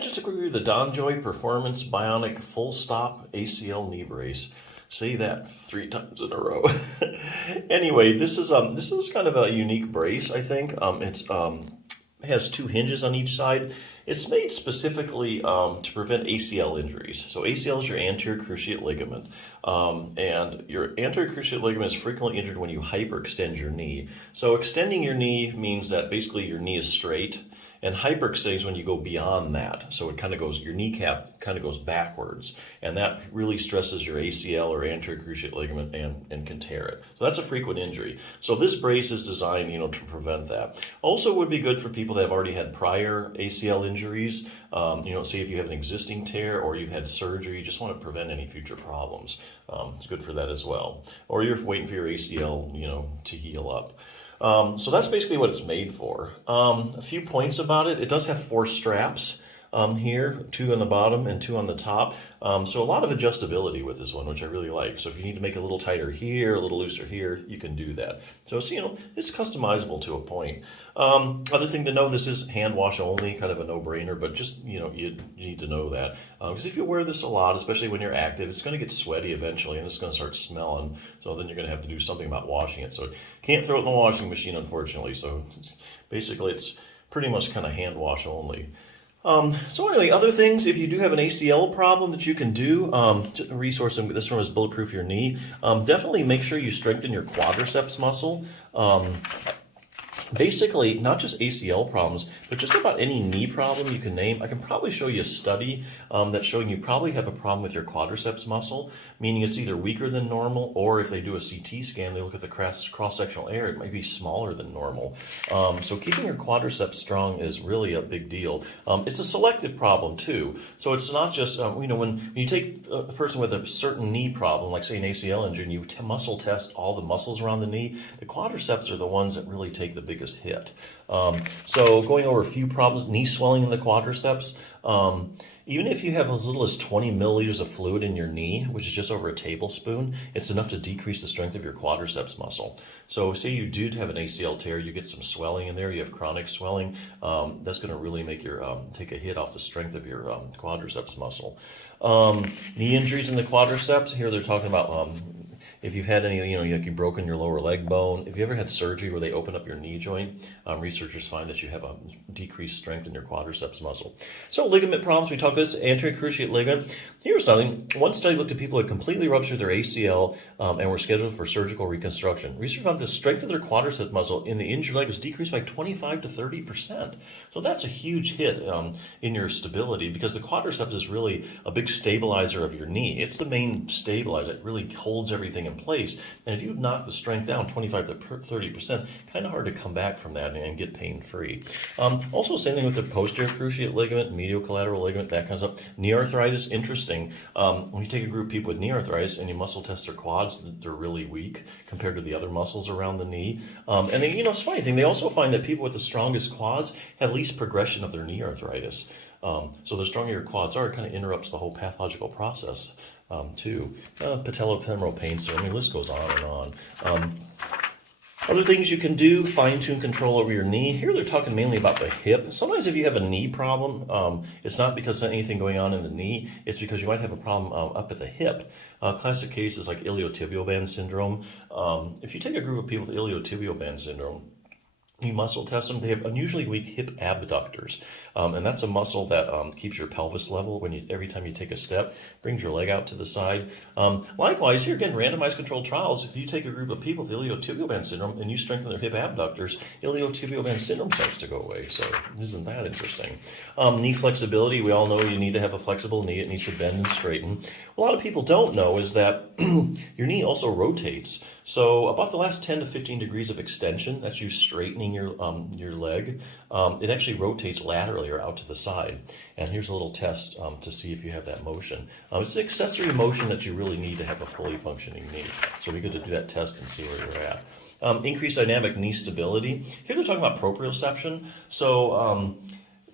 just a quick review of the DonJoy Performance Bionic Fullstop ACL knee brace. Say that 3 times in a row. Anyway, this is kind of a unique brace, I think. It has 2 hinges on each side. It's made specifically to prevent ACL injuries. So ACL is your anterior cruciate ligament. And your anterior cruciate ligament is frequently injured when you hyperextend your knee. So extending your knee means that basically your knee is straight, and hyperextending is when you go beyond that. So it kind of goes, your kneecap kind of goes backwards, and that really stresses your ACL or anterior cruciate ligament and can tear it. So that's a frequent injury. So this brace is designed, to prevent that. Also would be good for people that have already had prior ACL injuries. Say if you have an existing tear or you've had surgery, you just want to prevent any future problems. It's good for that as well. Or you're waiting for your ACL, to heal up. So that's basically what it's made for. A few points about it. It does have 4 straps here, 2 on the bottom and 2 on the top. So a lot of adjustability with this one, which I really like. So if you need to make it a little tighter here, a little looser here, you can do that. So it's, it's customizable to a point. Other thing to know, this is hand wash only, kind of a no-brainer, but just, you need to know that. Because if you wear this a lot, especially when you're active, it's going to get sweaty eventually and it's going to start smelling. So then you're going to have to do something about washing it. So can't throw it in the washing machine, unfortunately. So basically it's pretty much kind of hand wash only. So anyway, other things, if you do have an ACL problem that you can do, resource, this one is Bulletproof Your Knee. Definitely make sure you strengthen your quadriceps muscle. Basically, not just ACL problems, but just about any knee problem you can name. I can probably show you a study that's showing you probably have a problem with your quadriceps muscle, meaning it's either weaker than normal, or if they do a CT scan, they look at the cross-sectional area, it might be smaller than normal. So keeping your quadriceps strong is really a big deal. It's a selective problem too. So it's not just, when you take a person with a certain knee problem, like say an ACL injury, and you muscle test all the muscles around the knee, the quadriceps are the ones that really take the biggest hit. So going over a few problems, knee swelling in the quadriceps, even if you have as little as 20 milliliters of fluid in your knee, which is just over a tablespoon, it's enough to decrease the strength of your quadriceps muscle. So say you do have an ACL tear, you get some swelling in there, you have chronic swelling, that's going to really make your take a hit off the strength of your quadriceps muscle. Knee injuries in the quadriceps, here they're talking about if you've had any, you've broken your lower leg bone, if you ever had surgery where they open up your knee joint, researchers find that you have a decreased strength in your quadriceps muscle. So ligament problems, we talked about this, anterior cruciate ligament. Here's something. One study looked at people who had completely ruptured their ACL and were scheduled for surgical reconstruction. Research found the strength of their quadriceps muscle in the injured leg was decreased by 25 to 30%. So that's a huge hit in your stability, because the quadriceps is really a big stabilizer of your knee. It's the main stabilizer. It really holds everything in place. And if you knock the strength down 25 to 30%, kind of hard to come back from that and get pain-free. Also, same thing with the posterior cruciate ligament, medial collateral ligament, that kind of stuff. Knee arthritis, interesting. When you take a group of people with knee arthritis and you muscle test their quads, they're really weak compared to the other muscles around the knee. And then, it's a funny thing, they also find that people with the strongest quads have least progression of their knee arthritis. So the stronger your quads are, it kind of interrupts the whole pathological process too. Patellofemoral pain, so the list goes on and on. Other things you can do, fine-tune control over your knee. Here they're talking mainly about the hip. Sometimes if you have a knee problem, it's not because of anything going on in the knee, it's because you might have a problem up at the hip. Classic cases like iliotibial band syndrome. If you take a group of people with iliotibial band syndrome, you muscle test them, they have unusually weak hip abductors. And that's a muscle that keeps your pelvis level every time you take a step, brings your leg out to the side. Likewise, here again, randomized controlled trials, if you take a group of people with iliotibial band syndrome and you strengthen their hip abductors, iliotibial band syndrome starts to go away. So isn't that interesting? Knee flexibility, we all know you need to have a flexible knee. It needs to bend and straighten. What a lot of people don't know is that your knee also rotates. So about the last 10 to 15 degrees of extension, that's you straightening your leg, it actually rotates laterally or out to the side. And here's a little test to see if you have that motion. It's the accessory motion that you really need to have a fully functioning knee. So we get to do that test and see where you're at. Increased dynamic knee stability. Here they're talking about proprioception. So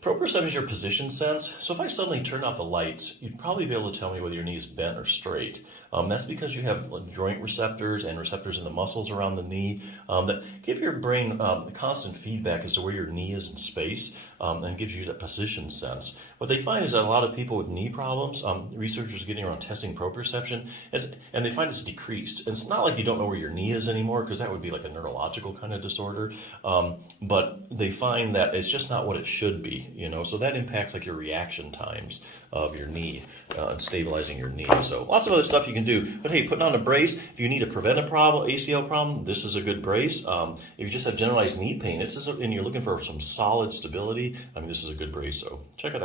proprioception is your position sense. So if I suddenly turned off the lights, you'd probably be able to tell me whether your knee is bent or straight. That's because you have joint receptors and receptors in the muscles around the knee that give your brain constant feedback as to where your knee is in space. and gives you that position sense. What they find is that a lot of people with knee problems, researchers are getting around testing proprioception, and they find it's decreased. And it's not like you don't know where your knee is anymore, because that would be like a neurological kind of disorder. But they find that it's just not what it should be, so that impacts like your reaction times of your knee and stabilizing your knee. So lots of other stuff you can do. But hey, putting on a brace, if you need to prevent a problem, ACL problem, this is a good brace. If you just have generalized knee pain, and you're looking for some solid stability, this is a good brace. So check it out.